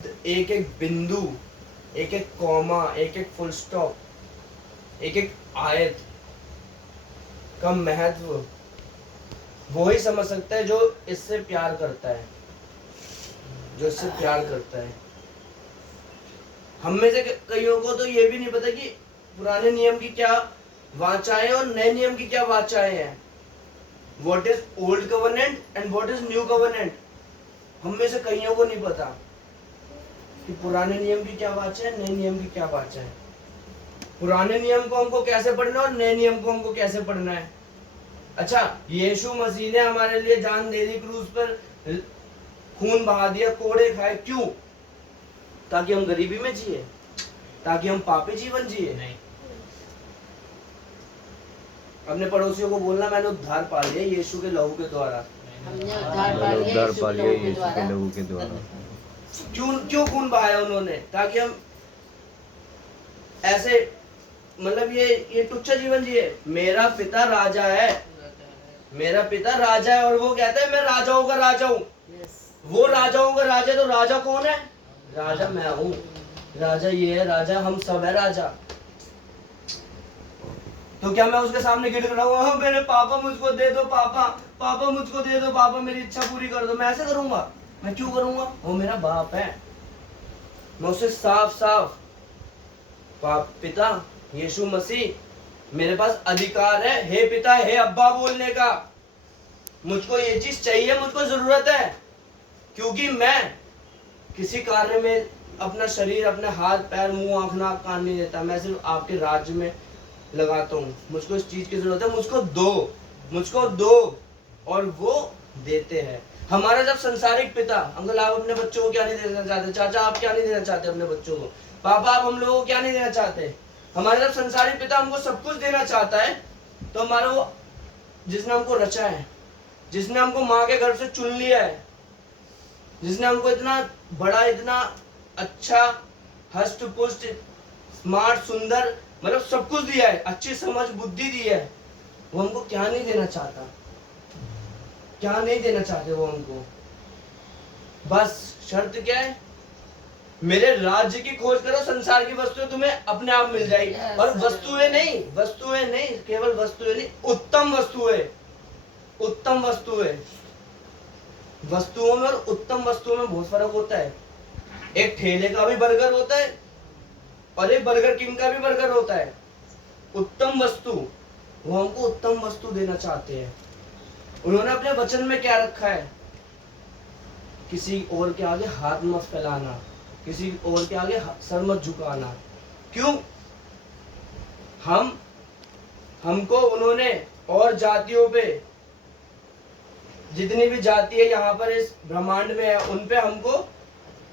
एक एक बिंदु, एक एक कॉमा, एक एक फुल स्टॉप, एक एक आयत का महत्व वो ही समझ सकता है जो इससे प्यार करता है, जो इससे प्यार करता है। हम में से कईयों को तो ये भी नहीं पता कि पुराने नियम की क्या वाचाएं और नए नियम की क्या वाचाएं हैं। What is old covenant and what is new covenant, हम में से कईयों को नहीं पता कि पुराने नियम की क्या वाचा है, नए नियम की क्या वाचा है। पुराने नियम को हमको कैसे पढ़ना है और नए नियम को हमको कैसे पढ़ना है। अच्छा, यीशु मसीह ने हमारे लिए जान दे दी क्रूस पर, खून बहा दिया, कोड़े खाए, क्यों? ताकि हम गरीबी में जिए, ताकि हम पापी जीवन जिए? नहीं। अपने पड़ोसियों को बोलना, मैंने उद्धार पा लिया यीशु के लहू के द्वारा। हमने उद्धार पा लिया यीशु के लहू के द्वारा। क्यों खून बहाया उन्होंने? ताकि हम ऐसे मतलब ये टुच्चा जीवन जिए। मेरा पिता राजा है, मेरा पिता राजा है, और वो कहता है मैं राजाओं का राजा हूँ। वो राजाओं का राजा, तो राजा कौन है? राजा मैं हूँ। राजा ये है, राजा हम सब है राजा। तो क्या मैं उसके सामने गिड़ रहा हूँ, मेरे पापा मुझको दे दो, पापा पापा मुझको दे दो, पापा मेरी इच्छा पूरी कर दो? मैं ऐसे करूंगा? मैं क्यों करूंगा? वो मेरा बाप है। मैं उसे साफ साफ पिता यीशु मसीह, मेरे पास अधिकार है, हे पिता, हे अब्बा बोलने का। मुझको ये चीज चाहिए, मुझको जरूरत है, क्योंकि मैं किसी कार्य में अपना शरीर, अपने हाथ पैर मुंह आंख नाक कान नहीं देता। मैं सिर्फ आपके राज्य में लगाता हूँ। मुझको इस चीज की जरूरत है, मुझको दो, मुझको दो। और वो देते हैं। हमारा जब संसारिक पिता, अंकल आप अपने बच्चों को क्या नहीं देना चाहते? चाचा आप क्या नहीं देना चाहते अपने बच्चों को? पापा आप हम लोगों को क्या नहीं देना चाहते? हमारा जब संसारिक पिता हमको सब कुछ देना चाहता है, तो हमारा वो जिसने हमको रचा है, जिसने हमको माँ के घर से चुन लिया है, जिसने हमको इतना बड़ा, इतना अच्छा, हष्ट पुष्ट, स्मार्ट, सुंदर, मतलब सब कुछ दिया है, अच्छी समझ बुद्धि दी है, वो हमको क्या नहीं देना चाहता? क्या नहीं देना चाहते वो हमको? बस शर्त क्या है? मेरे राज्य की खोज करो, संसार की वस्तुएं तुम्हें अपने आप मिल जाएगी। और वस्तुएं नहीं, वस्तुएं नहीं, केवल वस्तुएं नहीं, उत्तम वस्तुएं, उत्तम वस्तुएं। वस्तुओं में और उत्तम वस्तुओं में बहुत फर्क होता है। एक ठेले का भी बर्गर होता है और एक बर्गर किंग का भी बर्गर होता है। उत्तम वस्तु, वो हमको उत्तम वस्तु देना चाहते हैं। उन्होंने अपने वचन में क्या रखा है? किसी और के आगे हाथ मत फैलाना, किसी और के आगे सर मत झुकाना। क्यों? हमको उन्होंने और जातियों पे, जितनी भी जाति है यहाँ पर इस ब्रह्मांड में है, उन पे हमको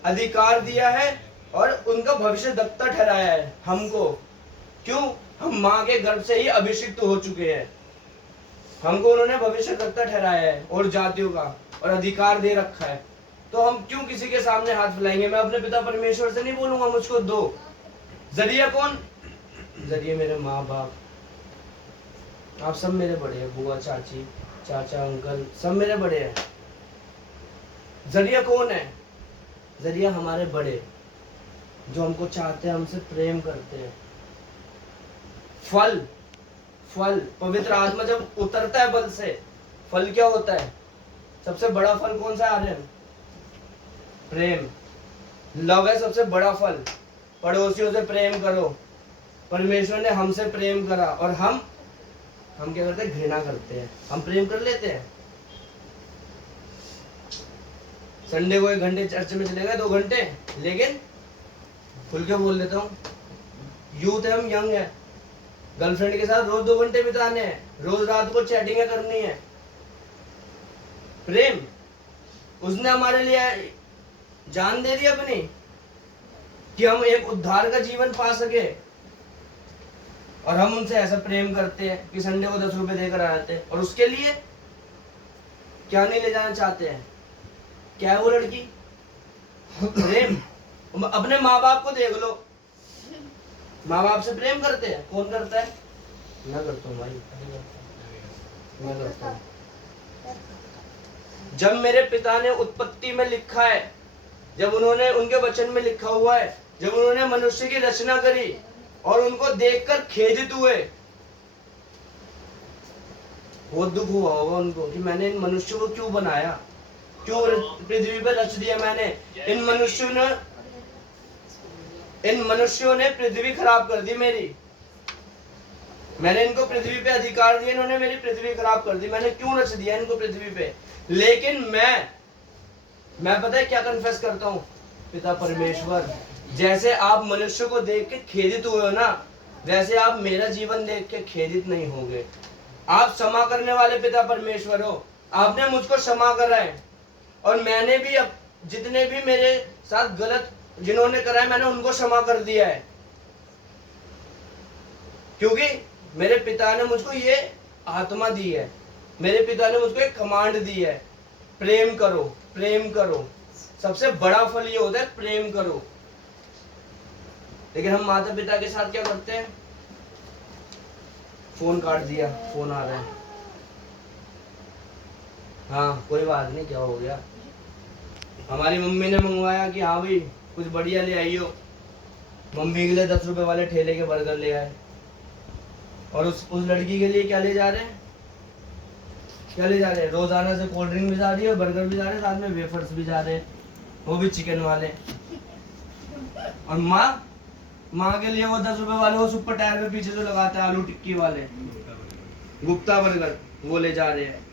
अधिकार दिया है और उनका भविष्य दत्ता ठहराया है हमको। क्यों? हम माँ के गर्भ से ही अभिषिक्त हो चुके हैं। हमको उन्होंने भविष्य दत्ता ठहराया है और जातियों का और अधिकार दे रखा है। तो हम क्यों किसी के सामने हाथ फैलाएंगे? मैं अपने पिता परमेश्वर से नहीं बोलूंगा मुझको दो। जरिया कौन? जरिए मेरे माँ बाप। आप सब मेरे बड़े हैं, बुआ चाची चाचा अंकल सब मेरे बड़े हैं। जरिया कौन है? जरिया हमारे बड़े, जो हमको चाहते हैं, हमसे प्रेम करते हैं। फल, फल पवित्र आत्मा जब उतरता है बल से, फल क्या होता है? सबसे बड़ा फल कौन सा आर्यन? प्रेम। लव है सबसे बड़ा फल। पड़ोसियों से प्रेम करो। परमेश्वर ने हमसे प्रेम करा और हम क्या करते हैं? घृणा करते हैं। हम प्रेम कर लेते हैं। संडे को 1 घंटे चर्च में चले गए, 2 घंटे, लेकिन खुल के बोल देता हूँ, यूथ है, हम यंग है, गर्लफ्रेंड के साथ रोज 2 घंटे बिताने हैं, रोज रात को चैटिंग करनी है। प्रेम। उसने हमारे लिए जान दे दी अपनी कि हम एक उद्धार का जीवन पा सके, और हम उनसे ऐसा प्रेम करते हैं कि संडे को 10 रुपए देकर आ जाते हैं। और उसके लिए क्या नहीं ले जाना चाहते हैं? क्या है वो लड़की? प्रेम। अपने माँ बाप को देख लो, माँ बाप से प्रेम करते हैं? कौन करता है? मैं करता हूँ भाई, मैं करता हूँ। जब मेरे पिता ने उत्पत्ति में लिखा है जब उन्होंने, उनके वचन में लिखा हुआ है, जब उन्होंने मनुष्य की रचना करी और उनको देखकर खेदित हुए, बहुत दुख हुआ होगा उनको कि मैंने इन मनुष्यों को क्यों बनाया, क्यों पृथ्वी पर रच दिया मैंने। इन मनुष्यों ने पृथ्वी खराब कर दी मेरी। मैंने इनको पृथ्वी पे अधिकार दिया, इन्होंने मेरी पृथ्वी खराब कर दी। मैंने क्यों रच दिया इनको पृथ्वी पे? लेकिन मैं पता है क्या कन्फेस करता हूँ, पिता परमेश्वर, जैसे आप मनुष्य को देख के खेदित हुए हो ना, वैसे आप मेरा जीवन देख के खेदित नहीं होगे। आप क्षमा करने वाले पिता परमेश्वर हो। आपने मुझको क्षमा करा है और मैंने भी अब जितने भी मेरे साथ गलत जिन्होंने करा है, मैंने उनको क्षमा कर दिया है, क्योंकि मेरे पिता ने मुझको ये आत्मा दी है। मेरे पिता ने मुझको एक कमांड दी है, प्रेम करो, प्रेम करो। सबसे बड़ा फल ये होता है, प्रेम करो। लेकिन हम माता पिता के साथ क्या करते हैं? फोन काट दिया, फोन आ रहा है, हाँ कोई बात नहीं, क्या हो गया। हमारी मम्मी ने मंगवाया कि हाँ भाई कुछ बढ़िया ले आइयो, मम्मी के लिए 10 रुपए वाले ठेले के बर्गर ले आए, और उस लड़की के लिए क्या ले जा रहे हैं, क्या ले जा रहे हैं? रोजाना से कोल्ड ड्रिंक भी जा रही है, बर्गर भी जा रहे हैं, साथ में वेफर्स भी जा रहे हैं, वो भी चिकन वाले। और माँ के लिए वो 10 रुपए वाले, वो सुपर टायर पे पीछे जो लगाते हैं आलू टिक्की वाले, गुप्ता बर्गर, वो ले जा रहे हैं।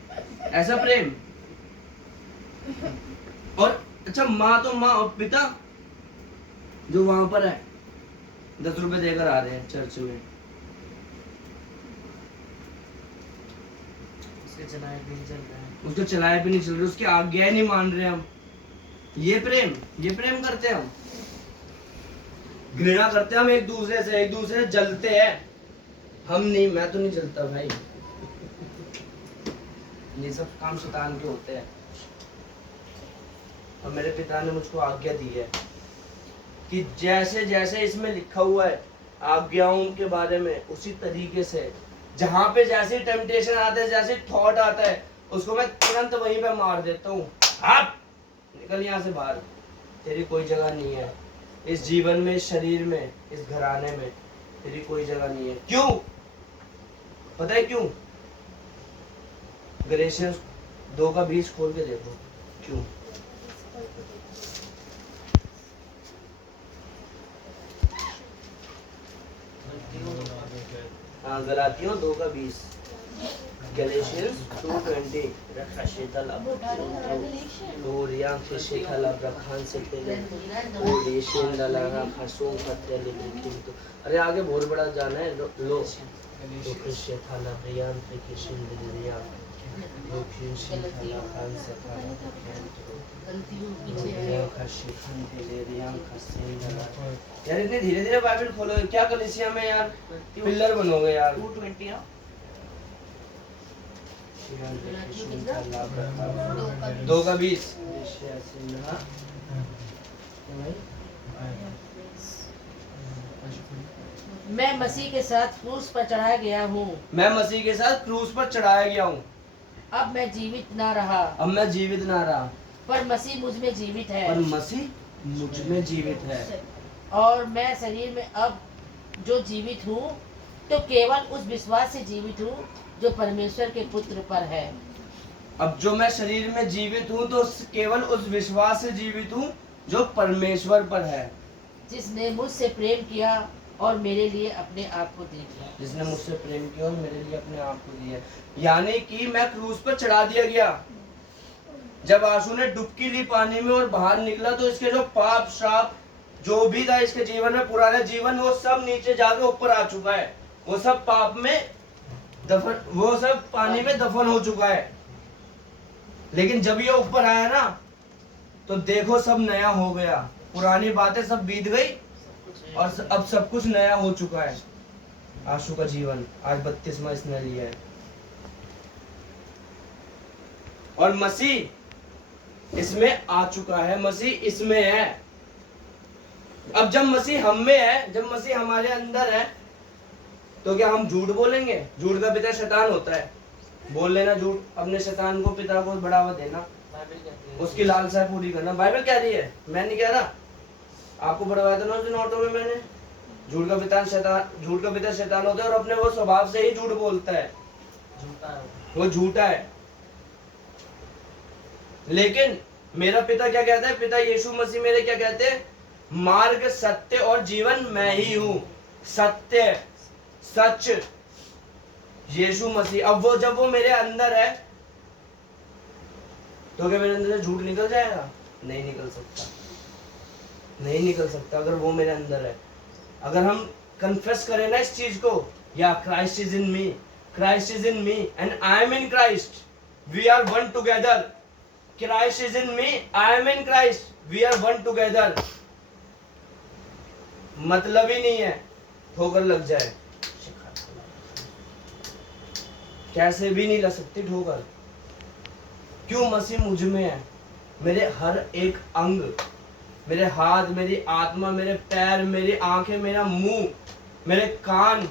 ऐसा प्रेम? और अच्छा, माँ तो माँ, और पिता जो वहां पर है 10 रुपए देकर आ रहे हैं चर्च में, उसके चलाए भी नहीं चल रहे, उसकी आज्ञा नहीं मान रहे हम। ये प्रेम करते हैं हम। घृणा करते हैं हम एक दूसरे से जलते हैं हम। नहीं, मैं तो नहीं जलता भाई, ये सब काम शैतान के होते हैं। और मेरे पिता ने मुझको आज्ञा दी है कि जैसे जैसे इसमें लिखा हुआ है आज्ञाओं के बारे में, उसी तरीके से जहां पे जैसे टेम्पटेशन आता है, जैसे थॉट आता है, उसको मैं तुरंत वहीं पे मार देता हूँ। आप निकल यहाँ से बाहर, तेरी कोई जगह नहीं है इस जीवन में, इस शरीर में, इस घराने में, तेरी कोई जगह नहीं है। क्यों? पता है क्यों? गलेशियंस 2:20 खोल के देखो, क्यों? हाँ, गलातियों 2:20, गलेशियंस 2:20। रखा शीतल अब लोरिया के शीतल अब रखान से पहले वो देशन डलाना खसों पत्ते लेकिन तो अरे आगे बहुत बड़ा जाना है। लो तो कृष्य था ना रियान पे किशन दिलिया वो किशन था खान से था यार। इतने धीरे धीरे बाइबल खोलो, क्या कलीसिया में यार पिलर बनोगे यार। 2:20 2:20। मैं मसीह के साथ क्रूस पर चढ़ाया गया हूँ। मैं मसीह के साथ क्रूस पर चढ़ाया गया हूँ। अब मैं जीवित ना रहा, अब मैं जीवित ना रहा, पर मसीह मुझ में जीवित है। पर मसीह मुझ में जीवित है। और मैं शरीर में अब जो जीवित हूँ, तो केवल उस विश्वास से जीवित हूँ जो परमेश्वर के पुत्र पर है। अब जो मैं शरीर में जीवित हूँ, तो केवल उस विश्वास से जीवित हूँ जो परमेश्वर पर है, जिसने मुझसे प्रेम किया और मेरे लिए अपने आप को दे दिया। जिसने मुझसे प्रेम किया और मेरे लिए अपने आप को दिया। यानी कि मैं क्रूस पर चढ़ा दिया गया। जब आंसू ने डुबकी ली पानी में और बाहर निकला, तो इसके जो पाप श्राप जो भी था इसके जीवन में, पुराना जीवन, वो सब नीचे जाके ऊपर आ चुका है। वो सब पाप में दफन, वो सब पानी में दफन हो चुका है। लेकिन जब ये ऊपर आया ना, तो देखो सब नया हो गया। पुरानी बातें सब बीत गई और अब सब कुछ नया हो चुका है। आंसू का जीवन आज 32वां इसने लिया है। और मसीह इसमें आ चुका है, मसीह इसमें है। अब जब मसीह हम में है, जब मसीह हमारे अंदर है, तो क्या हम झूठ बोलेंगे? झूठ का पिता शैतान होता है। बोल लेना झूठ, अपने शैतान को, पिता को बढ़ावा देना। उसकी लालसा पूरी करना। बाइबल कह रही है, मैं नहीं कह रहा। आपको पढ़वाया था ना उस दिन ऑटो में मैंने, झूठ का पिता शैतान होता है और अपने वो स्वभाव से ही झूठ बोलता है, वो झूठा है। लेकिन मेरा पिता क्या कहता है, पिता यीशु मसीह मेरे क्या कहते हैं, मार्ग सत्य और जीवन मैं ही हूं। सत्य सच यीशु मसीह। अब वो जब वो मेरे अंदर है तो क्या मेरे अंदर से झूठ निकल जाएगा? नहीं निकल सकता, नहीं निकल सकता अगर वो मेरे अंदर है। अगर हम कन्फेस करें ना इस चीज को, या Christ is in me, Christ is in me and I am in Christ, we are one together. Christ is in me, I am in Christ, we are one together. मतलब ही नहीं है ठोकर लग जाए, कैसे भी नहीं लग सकती ठोकर। क्यों? मसीह मुझ में है। मेरे हर एक अंग, मेरे हाथ, मेरी आत्मा, मेरे पैर, मेरी आंखें, मेरा मुंह, मेरे कान,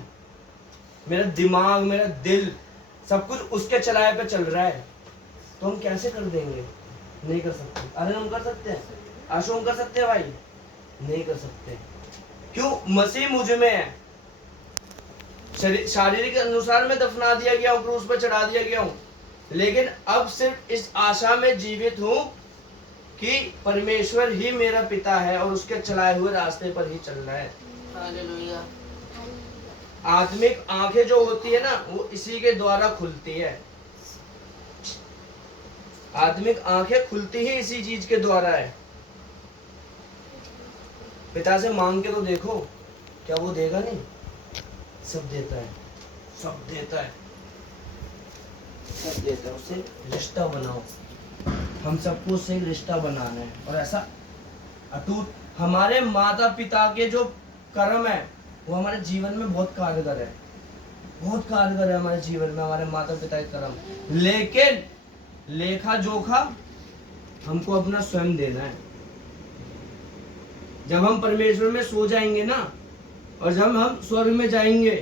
मेरा दिमाग, मेरा दिल, सब कुछ उसके चलाए पे चल रहा है। तो हम कैसे कर देंगे? नहीं कर सकते। अरे हम कर सकते हैं, आशु हम कर सकते हैं भाई? नहीं कर सकते। क्यों? मसीह मुझ में है। शारीरिक अनुसार में दफना दिया गया हूं, क्रूस पर चढ़ा दिया गया हूं, लेकिन अब सिर्फ इस आशा में जीवित हूं कि परमेश्वर ही मेरा पिता है और उसके चलाए हुए रास्ते पर ही चल रहा है। हालेलुया। आत्मिक आंखें जो होती है ना, वो इसी के द्वारा खुलती है। आत्मिक आंखें खुलती ही इसी चीज के द्वारा है। पिता से मांग के तो देखो, क्या वो देगा नहीं? सब देता है, सब देता है, सब देता है। उससे रिश्ता बनाओ। हम सबको उससे एक रिश्ता बनाना है, और ऐसा अटूट। हमारे माता पिता के जो कर्म है वो हमारे जीवन में बहुत कारगर है, बहुत कारगर है हमारे जीवन में, हमारे माता पिता के कर्म। लेकिन लेखा जोखा हमको अपना स्वयं देना है। जब हम परमेश्वर में सो जाएंगे ना, और जब हम स्वर्ग में जाएंगे,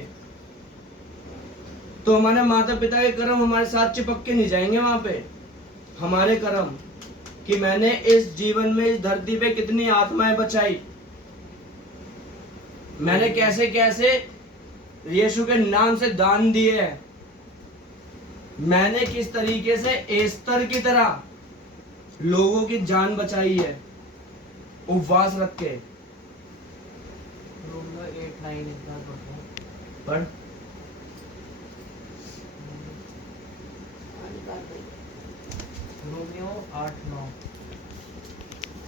तो हमारे माता पिता के कर्म हमारे साथ चिपक के नहीं जाएंगे वहां पे। हमारे कर्म कि मैंने इस जीवन में, इस धरती पे कितनी आत्माएं बचाई, मैंने कैसे कैसे यीशु के नाम से दान दिए है, मैंने किस तरीके से एस्तर की तरह लोगों की जान बचाई है, उपवास रख के। पढ़। Romeo 8:9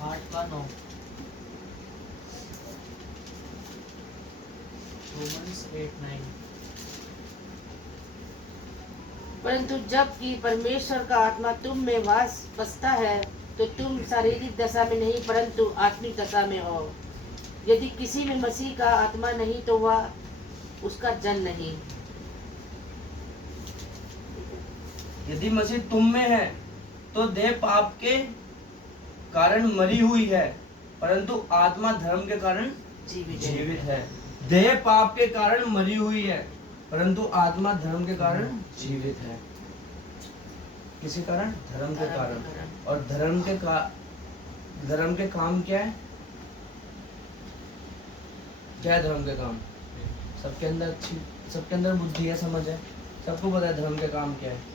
8:9 Romans 8:9। परंतु जब कि परमेश्वर का आत्मा तुम में वास बसता है तो तुम शारीरिक दशा में नहीं परंतु आत्मिक दशा में हो। यदि किसी में मसीह का आत्मा नहीं तो वह उसका जन नहीं। यदि मसीह तुम में है तो देह पाप के कारण मरी हुई है, परंतु आत्मा धर्म के कारण जीवित है। देह पाप के कारण मरी हुई है, परंतु आत्मा धर्म के कारण जीवित है। किसी कारण? धर्म के कारण। और धर्म के काम क्या है? क्या है धर्म के काम? सबके अंदर बुद्धि है, समझ है, सबको पता है धर्म के काम क्या है।